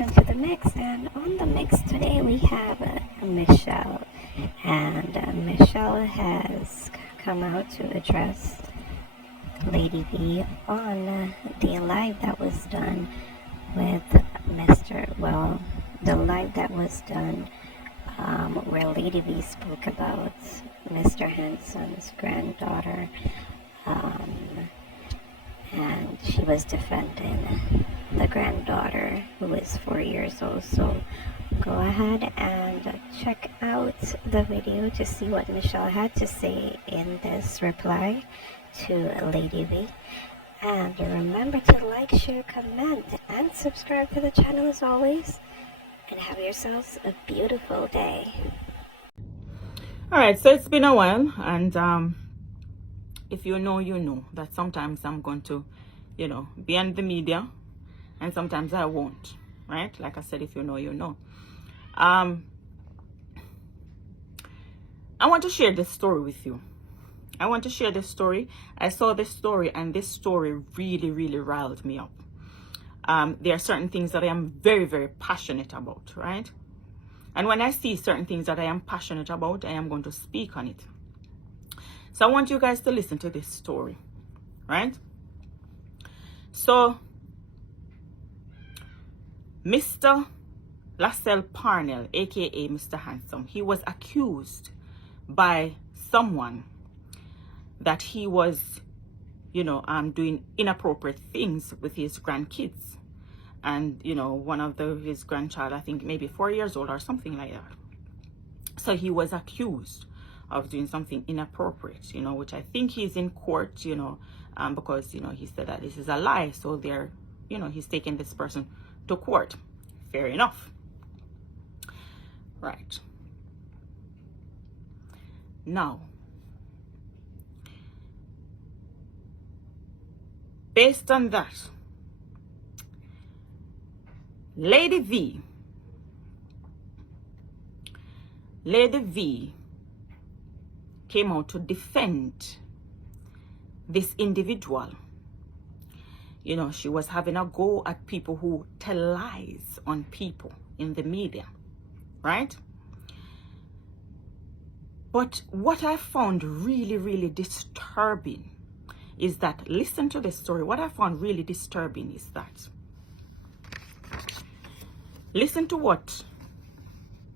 welcome to the mix. And on the mix today we have Michelle, and Michelle has come out to address Lady V on the live that was done with the live that was done where Lady V spoke about Mr. Hanson's granddaughter, and she was defending the granddaughter who is 4 years old. So go ahead and check out the video to see what Michelle had to say in this reply to Lady V. And remember to like, share, comment, and subscribe to the channel as always. And have yourselves a beautiful day. Alright, so it's been a while, and if you know that sometimes I'm going to, be in the media, and sometimes I won't, right? Like I said, if you know. I want to share this story with you. I saw this story, and this story really, really riled me up. There are certain things that I am very, very passionate about, right? And when I see certain things that I am passionate about, I am going to speak on it. So I want you guys to listen to this story, right? So, Mr. Lascelles Parnell, aka Mr. Handsome, he was accused by someone that he was, doing inappropriate things with his grandkids. And, one of his grandchild, I think maybe 4 years old or something like that. So he was accused of doing something inappropriate, which I think he's in court, because, he said that this is a lie. So they're, he's taking this person to court. Fair enough. Right. Now, based on that, Lady V came out to defend this individual. She was having a go at people who tell lies on people in the media, right? But what I found really, really disturbing is that, listen to this story. What I found really disturbing is that, listen to what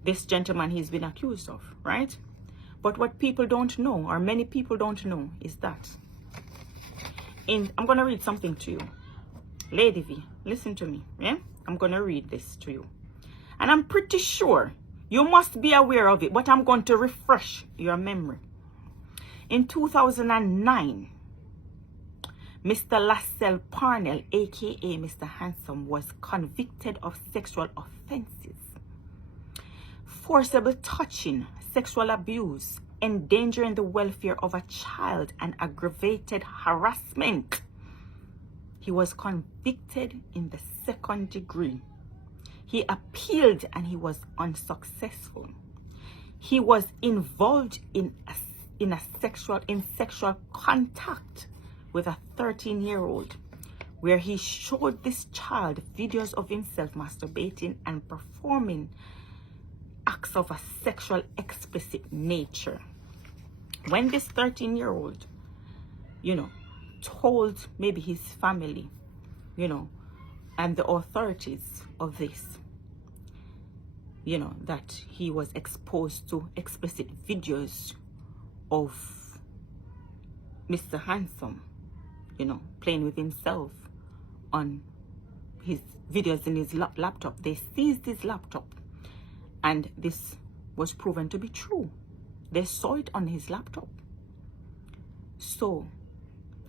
this gentleman he's been accused of, right? But what people don't know, or many people don't know, is that I'm going to read something to you. Lady V, listen to me, yeah? I'm going to read this to you. And I'm pretty sure you must be aware of it, but I'm going to refresh your memory. In 2009, Mr. Lascelles Parnell, aka Mr. Handsome, was convicted of sexual offenses, forcible touching, sexual abuse, endangering the welfare of a child, and aggravated harassment. He was convicted in the 2nd degree. He appealed and he was unsuccessful. He was involved in sexual contact with a 13-year-old, where he showed this child videos of himself masturbating and performing acts of a sexual explicit nature. When this 13-year-old, told maybe his family, and the authorities of this, that he was exposed to explicit videos of Mr. Handsome, playing with himself on his videos in his laptop. They seized his laptop, and this was proven to be true. They saw it on his laptop. So,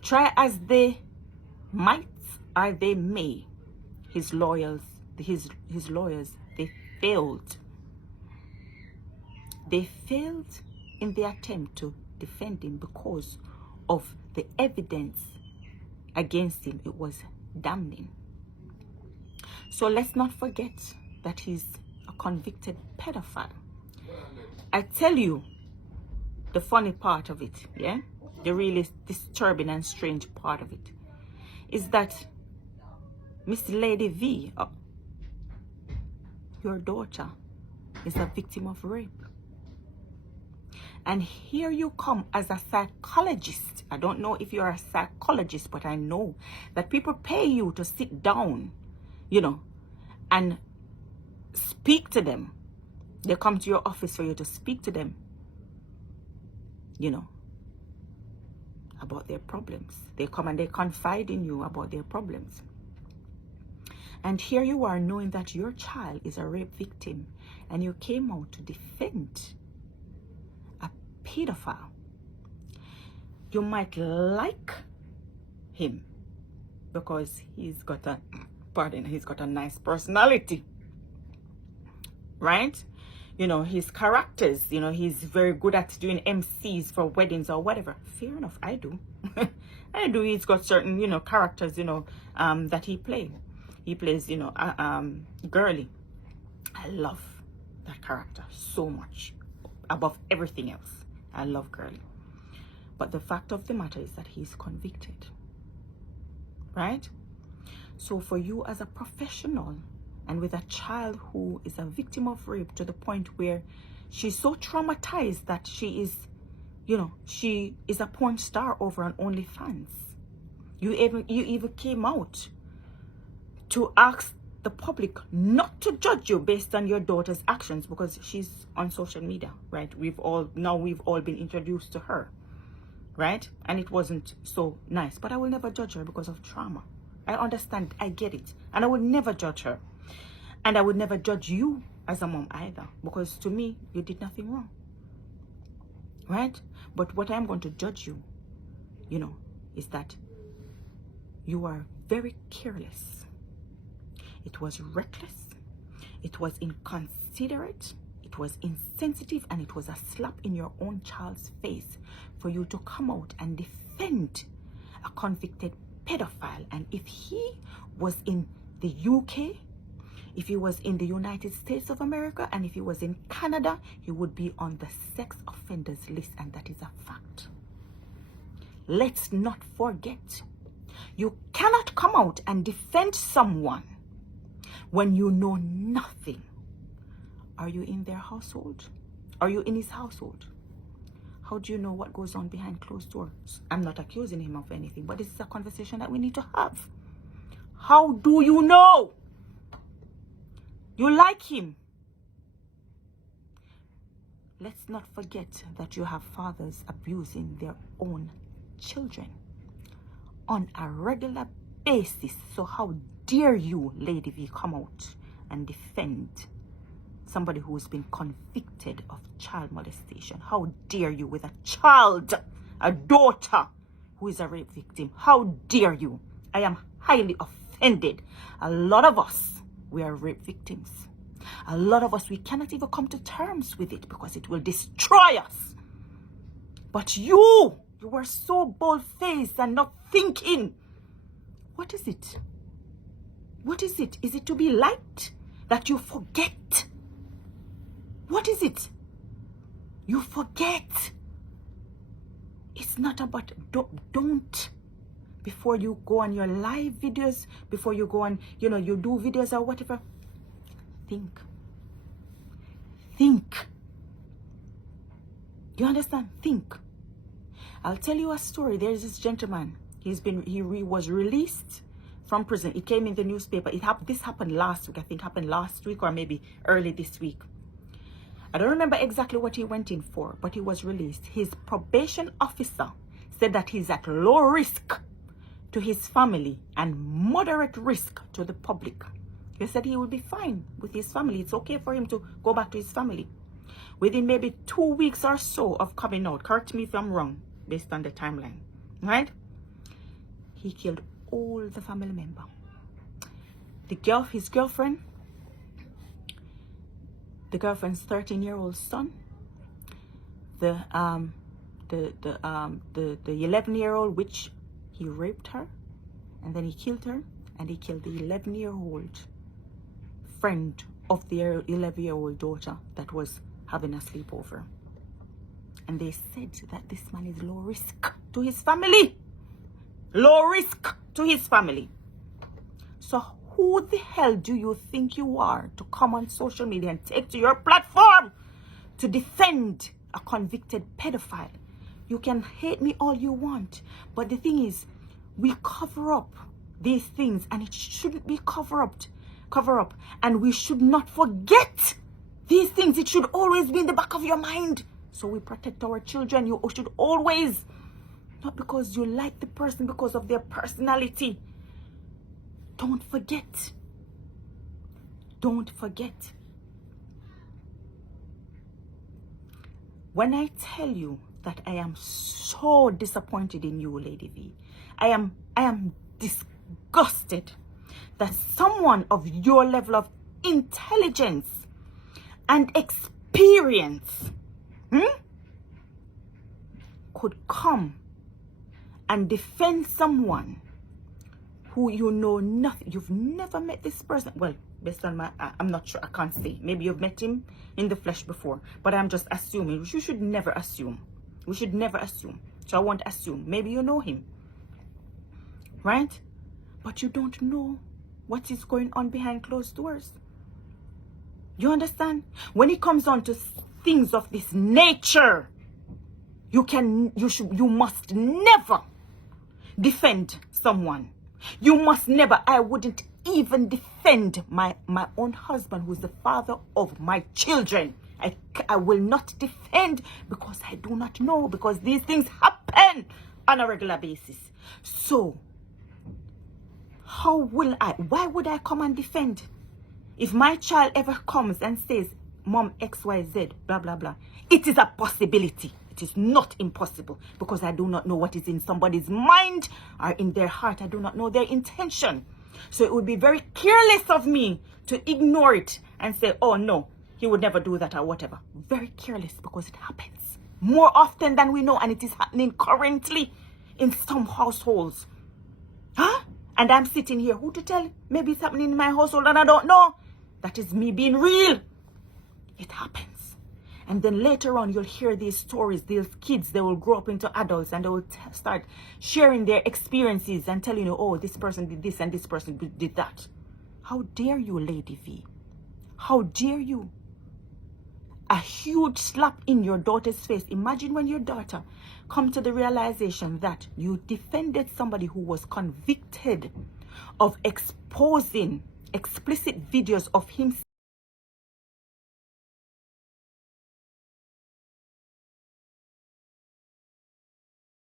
try as they might or they may, his lawyers, they failed. They failed in the attempt to defend him because of the evidence against him. It was damning. So let's not forget that he's a convicted pedophile. I tell you the funny part of it, yeah? The really disturbing and strange part of it is that Miss Lady V your daughter is a victim of rape. And here you come as a psychologist. I don't know if you're a psychologist, but I know that people pay you to sit down, you know, and speak to them. They come to your office for you to speak to them, you know, about their problems. They come and they confide in you about their problems. And here you are knowing that your child is a rape victim, and you came out to defend a pedophile. You might like him because he's got a nice personality, right? You know, his characters, you know, he's very good at doing MCs for weddings or whatever. Fair enough, I do. I do. He's got certain, you know, characters, you know, that he plays. He plays, you know, girly. I love that character so much. Above everything else, I love girly. But the fact of the matter is that he's convicted, right? So for you as a professional, and with a child who is a victim of rape to the point where she's so traumatized that she is, you know, she is a porn star over on OnlyFans. You even came out to ask the public not to judge you based on your daughter's actions because she's on social media, right? We've all been introduced to her, right? And it wasn't so nice. But I will never judge her because of trauma. I understand, I get it. And I would never judge her. And I would never judge you as a mom either, because to me, you did nothing wrong, right? But what I'm going to judge you, you know, is that you are very careless. It was reckless. It was inconsiderate. It was insensitive, and it was a slap in your own child's face for you to come out and defend a convicted pedophile. And if he was in the UK, if he was in the United States of America, and if he was in Canada, he would be on the sex offenders list, and that is a fact. Let's not forget, you cannot come out and defend someone when you know nothing. Are you in their household? Are you in his household? How do you know what goes on behind closed doors? I'm not accusing him of anything, but this is a conversation that we need to have. How do you know? You like him. Let's not forget that you have fathers abusing their own children on a regular basis. So how dare you, Lady V, come out and defend somebody who's been convicted of child molestation? How dare you with a child, a daughter who is a rape victim? How dare you? I am highly offended. A lot of us, we are rape victims. A lot of us, we cannot even come to terms with it because it will destroy us. But you were so bold-faced and not thinking. What is it? What is it? Is it to be liked that you forget? What is it? You forget. It's not about, don't. Before you go on your live videos, before you go on, you know, you do videos or whatever, think. You understand? Think. I'll tell you a story. There's this gentleman. He was released from prison. It came in the newspaper. This happened last week. I think happened last week or maybe early this week. I don't remember exactly what he went in for, but he was released. His probation officer said that he's at low risk to his family and moderate risk to the public. He said he will be fine with his family. It's okay for him to go back to his family. Within maybe 2 weeks or so of coming out, correct me if I'm wrong, based on the timeline, right? He killed all the family member. His girlfriend, the girlfriend's 13-year-old son, the 11-year-old, which he raped her, and then he killed her, and he killed the 11-year-old friend of the 11-year-old daughter that was having a sleepover. And they said that this man is low risk to his family. Low risk to his family. So who the hell do you think you are to come on social media and take to your platform to defend a convicted pedophile? You can hate me all you want, but the thing is, we cover up these things, and it shouldn't be cover up, and we should not forget these things. It should always be in the back of your mind. So we protect our children. You should always, not because you like the person, because of their personality. Don't forget. Don't forget. When I tell you that I am so disappointed in you, Lady V, I am disgusted that someone of your level of intelligence and experience could come and defend someone who you know nothing. You've never met this person. Well, based on my, I'm not sure, I can't say. Maybe you've met him in the flesh before, but I'm just assuming. You should never assume. We should never assume. So I won't assume. Maybe you know him, right? But you don't know what is going on behind closed doors. You understand? When it comes on to things of this nature, you must never defend someone. You must never. I wouldn't even defend my own husband, who is the father of my children. I will not defend, because I do not know, because these things happen on a regular basis. So how will I? Why would I come and defend? If my child ever comes and says, Mom, XYZ, blah, blah, blah, it is a possibility. It is not impossible, because I do not know what is in somebody's mind or in their heart. I do not know their intention. So it would be very careless of me to ignore it and say, oh, no, he would never do that or whatever. Very careless, because it happens more often than we know, and it is happening currently in some households. Huh? And I'm sitting here, who to tell? Maybe it's happening in my household and I don't know. That is me being real. It happens. And then later on, you'll hear these stories. These kids, they will grow up into adults, and they will start sharing their experiences and telling you, oh, this person did this and this person did that. How dare you, Lady V? How dare you? A huge slap in your daughter's face. Imagine when your daughter come to the realization that you defended somebody who was convicted of exposing explicit videos of him